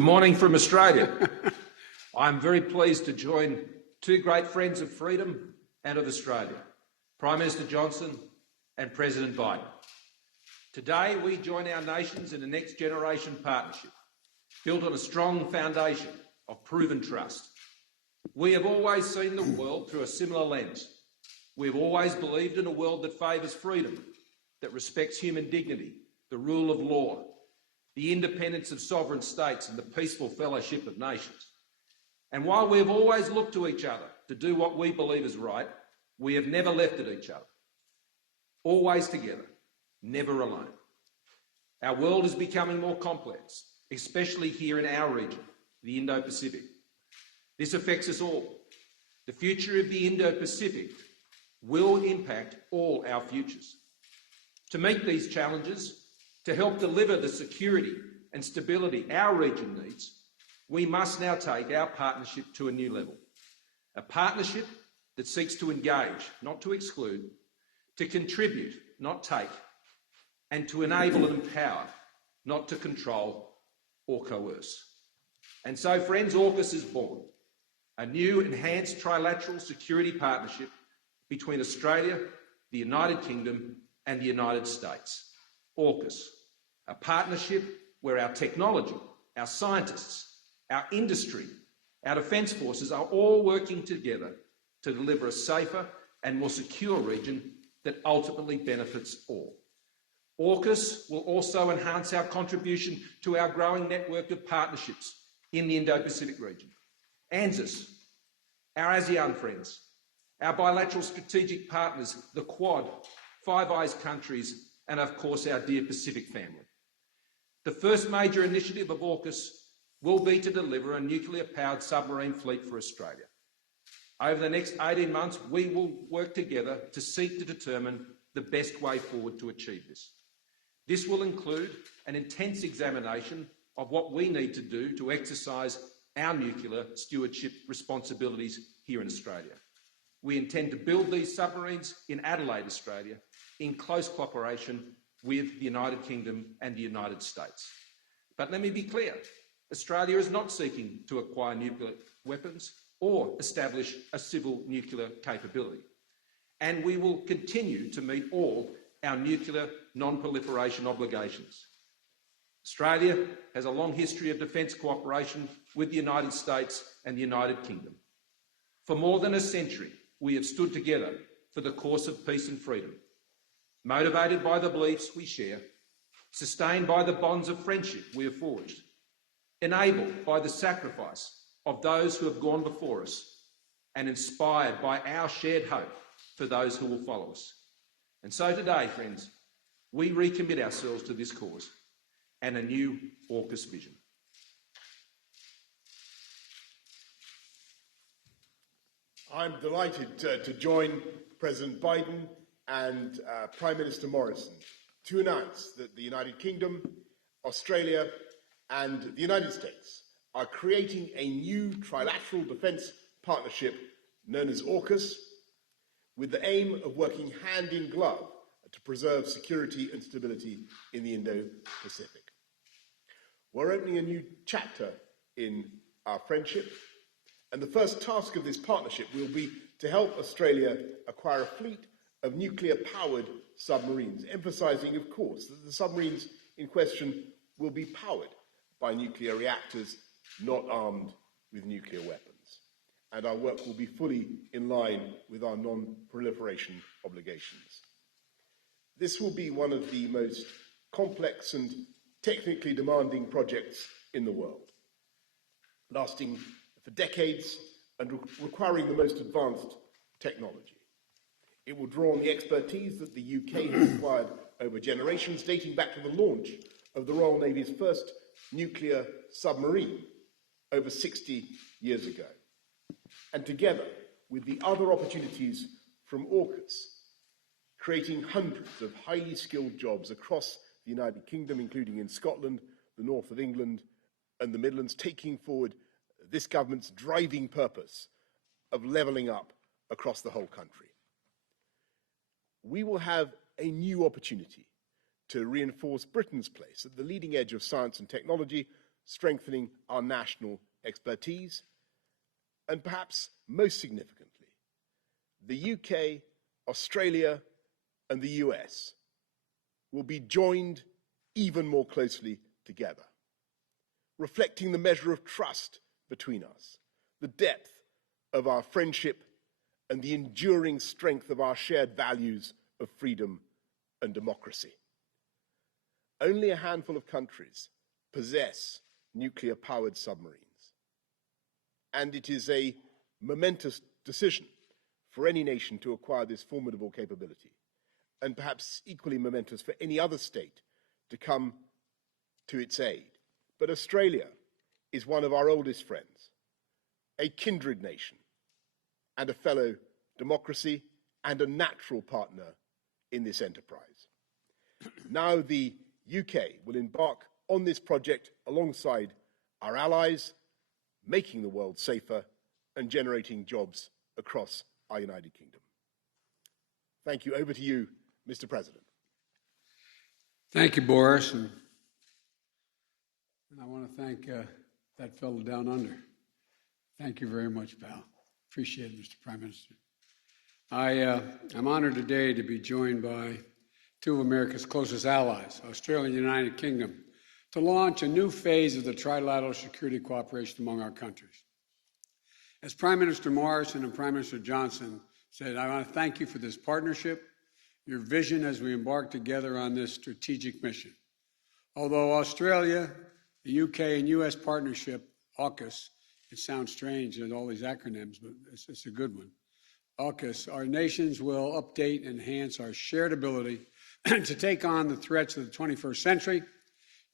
Good morning from Australia. I'm very pleased to join two great friends of freedom and of Australia, Prime Minister Johnson and President Biden. Today, we join our nations in a next-generation partnership built on a strong foundation of proven trust. We have always seen the world through a similar lens. We have always believed in a world that favours freedom, that respects human dignity, the rule of law, the independence of sovereign states and the peaceful fellowship of nations. And while we have always looked to each other to do what we believe is right, we have never left at each other. Always together, never alone. Our world is becoming more complex, especially here in our region, the Indo-Pacific. This affects us all. The future of the Indo-Pacific will impact all our futures. To meet these challenges, to help deliver the security and stability our region needs, we must now take our partnership to a new level. A partnership that seeks to engage, not to exclude, to contribute, not take, and to enable and empower, not to control or coerce. And so, friends, AUKUS is born, a new enhanced trilateral security partnership between Australia, the United Kingdom and the United States. AUKUS, a partnership where our technology, our scientists, our industry, our defence forces are all working together to deliver a safer and more secure region that ultimately benefits all. AUKUS will also enhance our contribution to our growing network of partnerships in the Indo-Pacific region. ANZUS, our ASEAN friends, our bilateral strategic partners, the Quad, Five Eyes countries, and of course our dear Pacific family. The first major initiative of AUKUS will be to deliver a nuclear-powered submarine fleet for Australia. Over the next 18 months, we will work together to seek to determine the best way forward to achieve this. This will include an intense examination of what we need to do to exercise our nuclear stewardship responsibilities here in Australia. We intend to build these submarines in Adelaide, Australia, in close cooperation with the United Kingdom and the United States. But let me be clear, Australia is not seeking to acquire nuclear weapons or establish a civil nuclear capability. And we will continue to meet all our nuclear non-proliferation obligations. Australia has a long history of defence cooperation with the United States and the United Kingdom. For more than a century, we have stood together for the cause of peace and freedom, motivated by the beliefs we share, sustained by the bonds of friendship we have forged, enabled by the sacrifice of those who have gone before us, and inspired by our shared hope for those who will follow us. And so today, friends, we recommit ourselves to this cause and a new AUKUS vision. I'm delighted to join President Biden and Prime Minister Morrison to announce that the United Kingdom, Australia and the United States are creating a new trilateral defence partnership known as AUKUS, with the aim of working hand in glove to preserve security and stability in the Indo-Pacific. We're opening a new chapter in our friendship, and the first task of this partnership will be to help Australia acquire a fleet of nuclear-powered submarines, emphasising, of course, that the submarines in question will be powered by nuclear reactors, not armed with nuclear weapons. And our work will be fully in line with our non-proliferation obligations. This will be one of the most complex and technically demanding projects in the world, lasting for decades and requiring the most advanced technology. It will draw on the expertise that the UK has acquired over generations, dating back to the launch of the Royal Navy's first nuclear submarine over 60 years ago. And together with the other opportunities from AUKUS, creating hundreds of highly skilled jobs across the United Kingdom, including in Scotland, the north of England and the Midlands, taking forward this government's driving purpose of levelling up across the whole country. We will have a new opportunity to reinforce Britain's place at the leading edge of science and technology strengthening our national expertise, and perhaps most significantly, the UK, Australia, and the US will be joined even more closely together, reflecting the measure of trust between us, the depth of our friendship, and the enduring strength of our shared values of freedom and democracy. Only a handful of countries possess nuclear-powered submarines, and it is a momentous decision for any nation to acquire this formidable capability, and perhaps equally momentous for any other state to come to its aid. But Australia is one of our oldest friends, a kindred nation, and a fellow democracy, and a natural partner in this enterprise. Now the UK will embark on this project alongside our allies, making the world safer and generating jobs across our United Kingdom. Thank you. Over to you, Mr. President. Thank you, Boris. And I want to thank that fellow down under. Thank you very much, pal. Appreciate it, Mr. Prime Minister. I'm honored today to be joined by two of America's closest allies, Australia and the United Kingdom, to launch a new phase of the trilateral security cooperation among our countries. As Prime Minister Morrison and Prime Minister Johnson said, I want to thank you for this partnership, your vision as we embark together on this strategic mission. Although Australia, the UK and US partnership, AUKUS, it sounds strange in all these acronyms, but it's a good one. AUKUS, our nations will update and enhance our shared ability to take on the threats of the 21st century,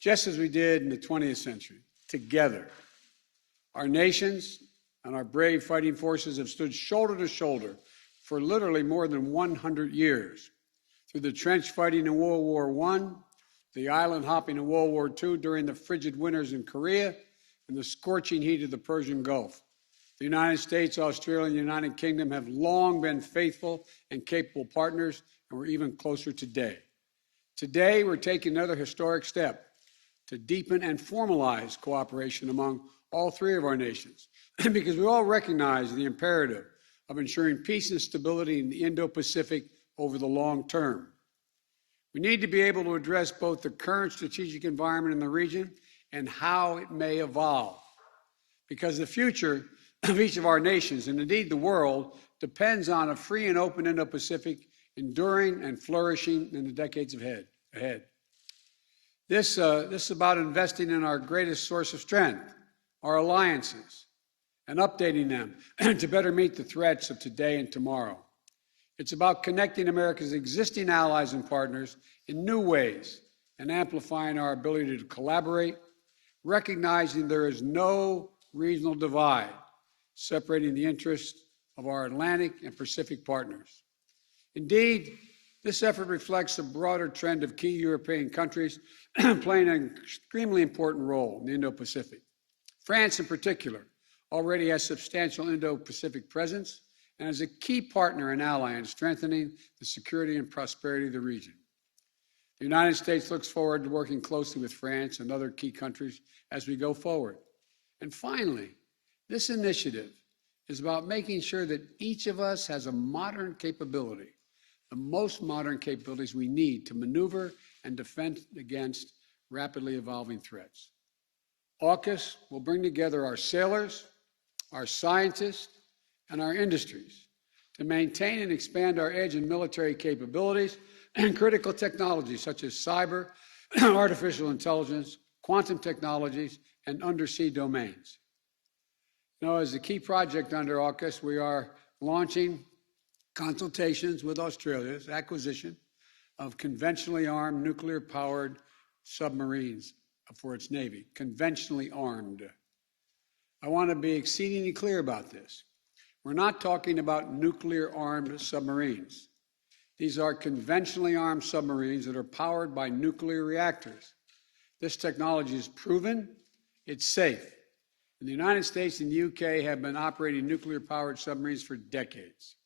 just as we did in the 20th century, together. Our nations and our brave fighting forces have stood shoulder to shoulder for literally more than 100 years. Through the trench fighting in World War I, the island hopping in World War II during the frigid winters in Korea, and the scorching heat of the Persian Gulf. The United States, Australia, and the United Kingdom have long been faithful and capable partners, and we're even closer today. Today, we're taking another historic step to deepen and formalize cooperation among all three of our nations, because we all recognize the imperative of ensuring peace and stability in the Indo-Pacific over the long term. We need to be able to address both the current strategic environment in the region and how it may evolve, because the future of each of our nations, and indeed the world, depends on a free and open Indo-Pacific enduring and flourishing in the decades ahead. This is about investing in our greatest source of strength, our alliances, and updating them to better meet the threats of today and tomorrow. It's about connecting America's existing allies and partners in new ways and amplifying our ability to collaborate, recognizing there is no regional divide separating the interests of our Atlantic and Pacific partners. Indeed, this effort reflects a broader trend of key European countries playing an extremely important role in the Indo-Pacific. France, in particular, already has substantial Indo-Pacific presence and is a key partner and ally in strengthening the security and prosperity of the region. The United States looks forward to working closely with France and other key countries as we go forward. And finally, this initiative is about making sure that each of us has a modern capability, the most modern capabilities we need to maneuver and defend against rapidly evolving threats. AUKUS will bring together our sailors, our scientists, and our industries to maintain and expand our edge in military capabilities and critical technologies such as cyber, artificial intelligence, quantum technologies, and undersea domains. Now, as a key project under AUKUS, we are launching consultations with Australia's acquisition of conventionally armed nuclear-powered submarines for its Navy, conventionally armed. I want to be exceedingly clear about this. We're not talking about nuclear-armed submarines. These are conventionally armed submarines that are powered by nuclear reactors. This technology is proven, it's safe. And the United States and the UK have been operating nuclear-powered submarines for decades.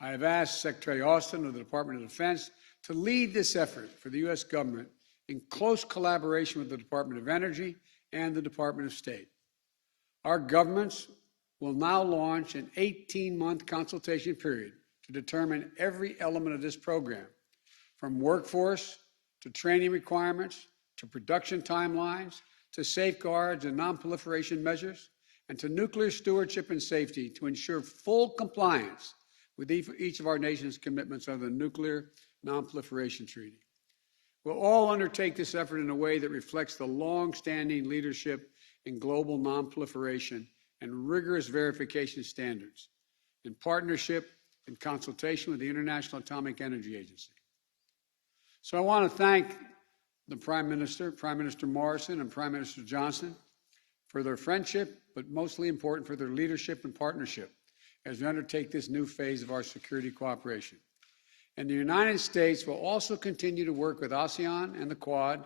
I have asked Secretary Austin of the Department of Defense to lead this effort for the U.S. government in close collaboration with the Department of Energy and the Department of State. Our governments will now launch an 18-month consultation period to determine every element of this program, from workforce to training requirements to production timelines to safeguards and non-proliferation measures and to nuclear stewardship and safety to ensure full compliance with each of our nation's commitments under the Nuclear Non-Proliferation Treaty. We'll all undertake this effort in a way that reflects the long-standing leadership in global non-proliferation and rigorous verification standards in partnership and consultation with the International Atomic Energy Agency. So I want to thank the Prime Minister Morrison and Prime Minister Johnson for their friendship, but mostly important for their leadership and partnership as we undertake this new phase of our security cooperation. And the United States will also continue to work with ASEAN and the Quad,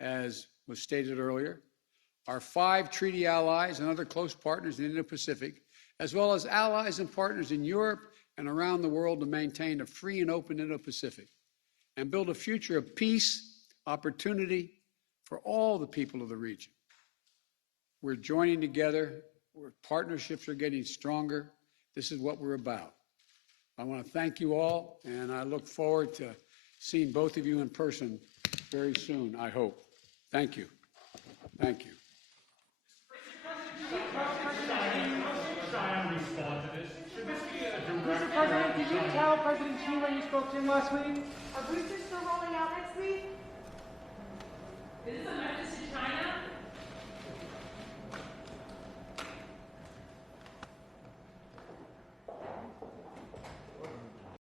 as was stated earlier, our 5 treaty allies and other close partners in the Indo-Pacific, as well as allies and partners in Europe and around the world to maintain a free and open Indo-Pacific and build a future of peace, opportunity for all the people of the region. We're joining together, partnerships are getting stronger. This is what we're about. I want to thank you all, and I look forward to seeing both of you in person very soon, I hope. Thank you. Thank you. Mr. President, did you tell President Xi when you spoke to him last week? Are boosters still rolling out next week? Is this a message to China?